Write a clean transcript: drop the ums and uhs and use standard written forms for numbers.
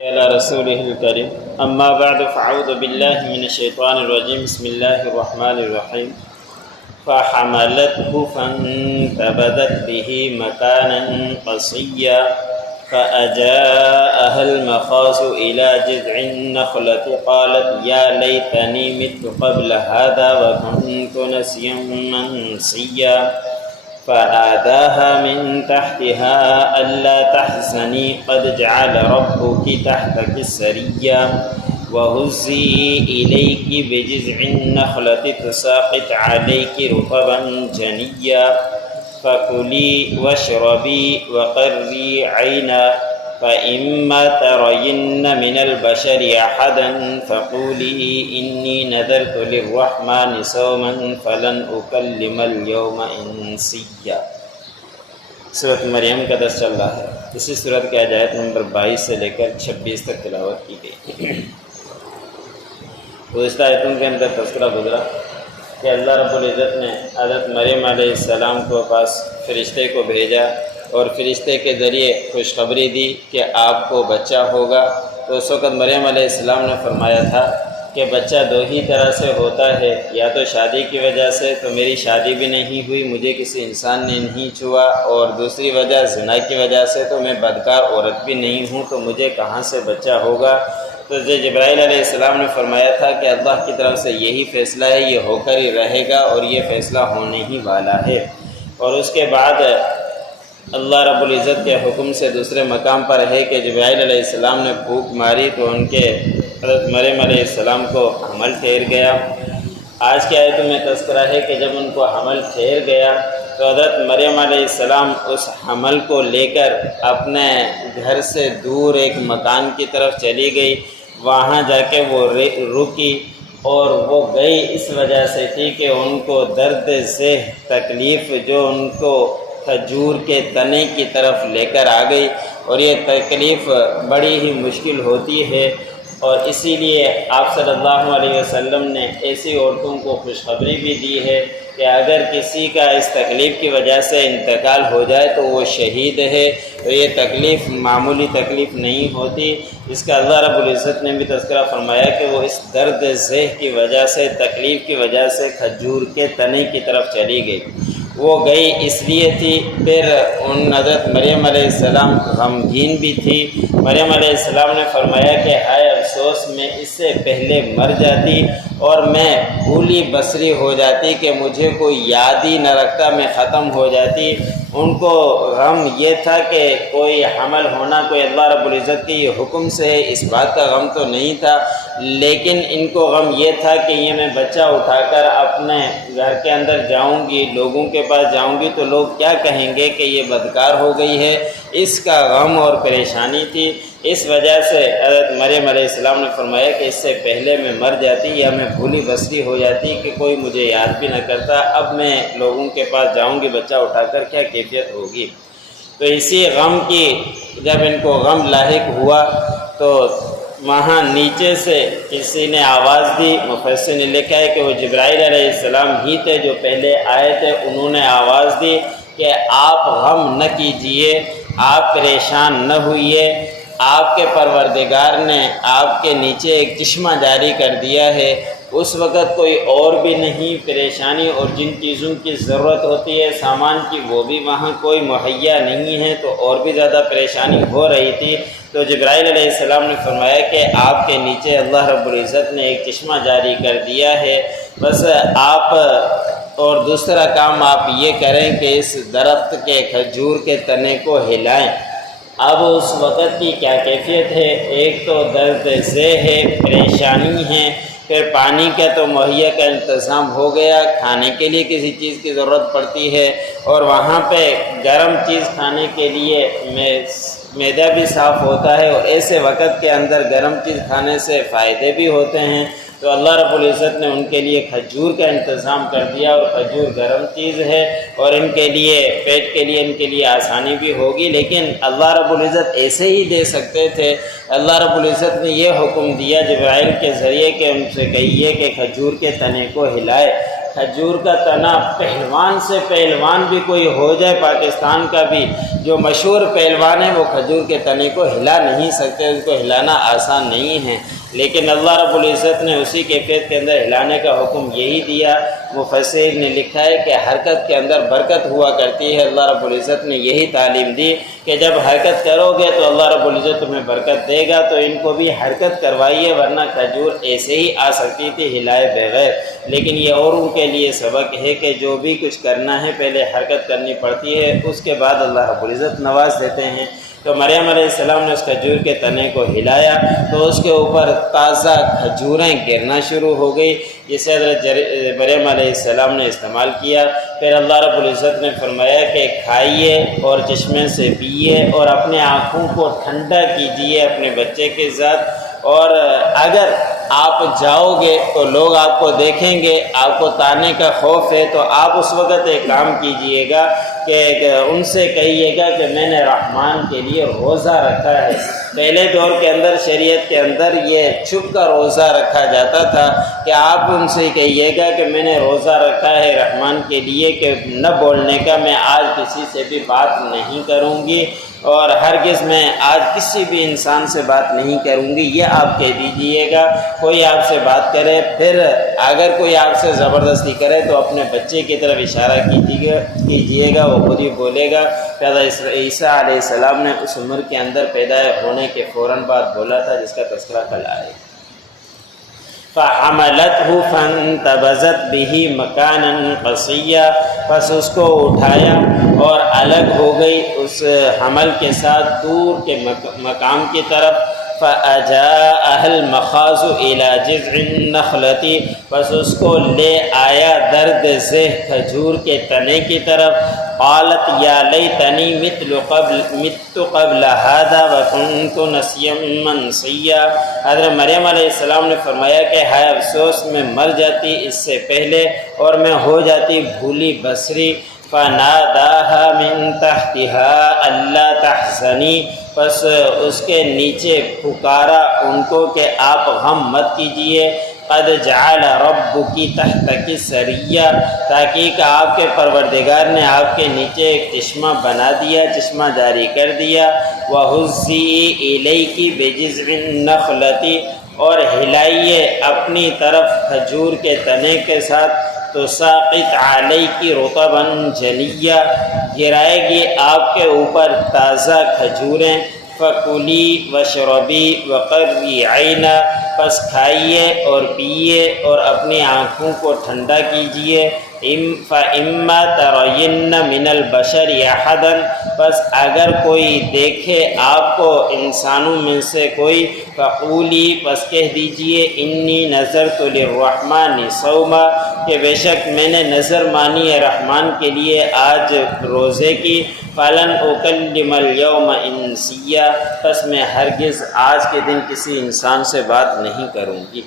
على رسوله الكريم أما بعد فأعوذ بالله من الشيطان الرجيم بسم الله الرحمن الرحيم فحملته فانتبذت به مكانا قصيا فأجاءها المخاض إلى جذع النخلة قالت يا ليتني مت قبل هذا وكنت نسيا منسيا فناداها من تحتها ألا تحزني قد جعل ربك تحتك سريا وهزي إليك بجذع النخلة تساقط عليك رطبا جنيا فكلي واشربي وقري عينا فإما ترين من البشر أحدا فقولي إني نذرت للرحمن صوما فلن أكلم اليوم إنسيا۔ سورۃ مریم کا درس چل رہا ہے۔ اسی سورت کے آیات نمبر 22 سے لے کر 26 تک تلاوت کی گئی۔ گزشتہ آیتوں کے اندر تذکرہ گزرا کہ اللہ رب العزت نے حضرت مریم علیہ السلام کو پاس فرشتے کو بھیجا اور فرشتے کے ذریعے خوشخبری دی کہ آپ کو بچہ ہوگا۔ تو اس وقت مریم علیہ السلام نے فرمایا تھا کہ بچہ دو ہی طرح سے ہوتا ہے، یا تو شادی کی وجہ سے، تو میری شادی بھی نہیں ہوئی، مجھے کسی انسان نے نہیں چھوا، اور دوسری وجہ زنا کی وجہ سے، تو میں بدکار عورت بھی نہیں ہوں، تو مجھے کہاں سے بچہ ہوگا۔ تو جبرائیل علیہ السلام نے فرمایا تھا کہ اللہ کی طرف سے یہی فیصلہ ہے، یہ ہو کر ہی رہے گا اور یہ فیصلہ ہونے ہی والا ہے۔ اور اس کے بعد اللہ رب العزت کے حکم سے دوسرے مقام پر ہے کہ جبرائیل علیہ السلام نے پھونک ماری تو ان کے حضرت مریم علیہ السلام کو حمل ٹھہر گیا۔ آج کی آیتوں میں تذکرہ ہے کہ جب ان کو حمل ٹھہر گیا تو حضرت مریم علیہ السلام اس حمل کو لے کر اپنے گھر سے دور ایک مکان کی طرف چلی گئی۔ وہاں جا کے وہ رکی، اور وہ گئی اس وجہ سے تھی کہ ان کو درد سے تکلیف جو ان کو کھجور کے تنے کی طرف لے کر آ گئی، اور یہ تکلیف بڑی ہی مشکل ہوتی ہے، اور اسی لیے آپ صلی اللہ علیہ وسلم نے ایسی عورتوں کو خوشخبری بھی دی ہے کہ اگر کسی کا اس تکلیف کی وجہ سے انتقال ہو جائے تو وہ شہید ہے، تو یہ تکلیف معمولی تکلیف نہیں ہوتی۔ اس کا اللہ رب العزت نے بھی تذکرہ فرمایا کہ وہ اس درد ذہ کی وجہ سے، تکلیف کی وجہ سے کھجور کے تنے کی طرف چلی گئی۔ وہ گئی اس لیے تھی، پھر ان حضرت مریم علیہ السلام غمگین بھی تھی۔ مریم علیہ السلام نے فرمایا کہ ہائے افسوس، میں اس سے پہلے مر جاتی اور میں بھولی بصری ہو جاتی کہ مجھے کوئی یاد ہی نہ رکھتا، میں ختم ہو جاتی۔ ان کو غم یہ تھا کہ کوئی حمل ہونا کوئی اللہ رب العزت کے حکم سے ہے، اس بات کا غم تو نہیں تھا، لیکن ان کو غم یہ تھا کہ یہ میں بچہ اٹھا کر اپنے گھر کے اندر جاؤں گی، لوگوں کے پاس جاؤں گی تو لوگ کیا کہیں گے کہ یہ بدکار ہو گئی ہے، اس کا غم اور پریشانی تھی۔ اس وجہ سے حضرت مریم علیہ السلام نے فرمایا کہ اس سے پہلے میں مر جاتی یا میں بھولی بصری ہو جاتی کہ کوئی مجھے یاد بھی نہ کرتا، اب میں لوگوں کے پاس جاؤں گی بچہ اٹھا کر، کیا کیفیت ہوگی۔ تو اسی غم کی جب ان کو غم لاحق ہوا تو وہاں نیچے سے کسی نے آواز دی۔ مفسر نے لکھا ہے کہ وہ جبرائیل علیہ السلام ہی تھے جو پہلے آئے تھے، انہوں نے آواز دی کہ آپ غم نہ کیجئے، آپ پریشان نہ ہوئیے، آپ کے پروردگار نے آپ کے نیچے ایک چشمہ جاری کر دیا ہے۔ اس وقت کوئی اور بھی نہیں، پریشانی اور جن چیزوں کی ضرورت ہوتی ہے سامان کی وہ بھی وہاں کوئی مہیا نہیں ہے، تو اور بھی زیادہ پریشانی ہو رہی تھی۔ تو جبرائیل علیہ السلام نے فرمایا کہ آپ کے نیچے اللہ رب العزت نے ایک چشمہ جاری کر دیا ہے، بس آپ اور دوسرا کام آپ یہ کریں کہ اس درخت کے کھجور کے تنے کو ہلائیں۔ اب اس وقت کی کیا کیفیت ہے، ایک تو درد ذہ ہے، پریشانی ہے، پھر پانی کا تو مہیا کا انتظام ہو گیا، کھانے کے لیے کسی چیز کی ضرورت پڑتی ہے، اور وہاں پہ گرم چیز کھانے کے لیے معدہ بھی صاف ہوتا ہے، اور ایسے وقت کے اندر گرم چیز کھانے سے فائدے بھی ہوتے ہیں۔ تو اللہ رب العزت نے ان کے لیے کھجور کا انتظام کر دیا، اور کھجور گرم چیز ہے اور ان کے لیے پیٹ کے لیے ان کے لیے آسانی بھی ہوگی، لیکن اللہ رب العزت ایسے ہی دے سکتے تھے۔ اللہ رب العزت نے یہ حکم دیا جبرائیل کے ذریعے کہ ان سے کہیے کہ کھجور کے تنے کو ہلائے، کھجور کا تنا پہلوان سے پہلوان بھی کوئی ہو جائے، پاکستان کا بھی جو مشہور پہلوان ہے، وہ کھجور کے تنے کو ہلا نہیں سکتے، اس کو ہلانا آسان نہیں ہے، لیکن اللہ رب العزت نے اسی کیفیت کے اندر ہلانے کا حکم یہی دیا۔ مفسر نے لکھا ہے کہ حرکت کے اندر برکت ہوا کرتی ہے، اللہ رب العزت نے یہی تعلیم دی کہ جب حرکت کرو گے تو اللہ رب العزت تمہیں برکت دے گا، تو ان کو بھی حرکت کروائیے، ورنہ کھجور ایسے ہی آ سکتی تھی ہلائے بغیر۔ لیکن یہ اوروں کے لیے سبق ہے کہ جو بھی کچھ کرنا ہے پہلے حرکت کرنی پڑتی ہے، اس کے بعد اللہ رب العزت نواز دیتے ہیں۔ تو مریم علیہ السلام نے اس کھجور کے تنے کو ہلایا تو اس کے اوپر تازہ کھجوریں گرنا شروع ہو گئی، جسے حضرت مریم علیہ السلام نے استعمال کیا۔ پھر اللہ رب العزت نے فرمایا کہ کھائیے اور چشمے سے پیئے اور اپنے آنکھوں کو ٹھنڈا کیجیے اپنے بچے کے ساتھ، اور اگر آپ جاؤ گے تو لوگ آپ کو دیکھیں گے، آپ کو تانے کا خوف ہے، تو آپ اس وقت ایک کام کیجئے گا کہ ان سے کہیے گا کہ میں نے رحمان کے لیے روزہ رکھا ہے۔ پہلے دور کے اندر شریعت کے اندر یہ چھپ کر روزہ رکھا جاتا تھا کہ آپ ان سے کہیے گا کہ میں نے روزہ رکھا ہے رحمان کے لیے کہ نہ بولنے کا، میں آج کسی سے بھی بات نہیں کروں گی، اور ہرگز میں آج کسی بھی انسان سے بات نہیں کروں گی، یہ آپ کہہ دیجئے گا۔ کوئی آپ سے بات کرے، پھر اگر کوئی آپ سے زبردستی کرے تو اپنے بچے کی طرف اشارہ کیجیے گا، وہ خود ہی بولے گا۔ حضرت عیسیٰ علیہ السلام نے اس عمر کے اندر پیدا ہونے کے فوراً بعد بولا تھا، جس کا تذکرہ کل آئے۔ فَحَمَلَتْهُ فَانْتَبَذَتْ بِهِ مَكَانًا قَصِيًّا، پس اس کو اٹھایا اور الگ ہو گئی اس حمل کے ساتھ دور کے مقام کی طرف۔ فَأَجَاءَهَا الْمَخَاضُ إِلَى جِذْعِ النَّخْلَةِ، پس اس کو لے آیا درد ذہ کھجور کے تنے کی طرف۔ قالت یا لیتنی مت قبل هذا وكنت نسیا منسیا، حضرت مریم علیہ السلام نے فرمایا کہ ہائے افسوس میں مر جاتی اس سے پہلے، اور میں ہو جاتی بھولی بصری۔ فناداها من تحتها الا تحزنی، پس اس کے نیچے پکارا ان کو کہ آپ غم مت کیجیے۔ قد جعل ربک تحتک سریہ، تحقیق آپ کے پروردگار نے آپ کے نیچے ایک چشمہ بنا دیا، چشمہ جاری کر دیا۔ وَهُزِّئِ إِلَيْكِ بِجِذْعِ النَّخْلَةِ، اور ہلائیے اپنی طرف کھجور کے تنے کے ساتھ۔ تُسَاقِطْ عَلَيْكِ رُطَبًا جَنِيًّا، گرائے گی آپ کے اوپر تازہ کھجوریں۔ فَكُلِي وَاشْرَبِي وَقَرِّي عَيْنًا، پس کھائیے اور پیئے اور اپنی آنکھوں کو ٹھنڈا کیجیے۔ فَإِمَّا تَرَيِنَّ مِنَ الْبَشَرِ أَحَدًا، پس اگر کوئی دیکھے آپ کو انسانوں میں سے کوئی، فَقُولِي، پس کہہ دیجئے، إِنِّي نَذَرْتُ لِلرَّحْمَنِ صَوْمًا، کہ بے شک میں نے نظر مانی ہے رحمان کے لیے آج روزے کی۔ فَلَنْ أُكَلِّمَ الْيَوْمَ إِنسِيًّا، پس میں ہرگز آج کے دن کسی انسان سے بات نہیں کروں گی۔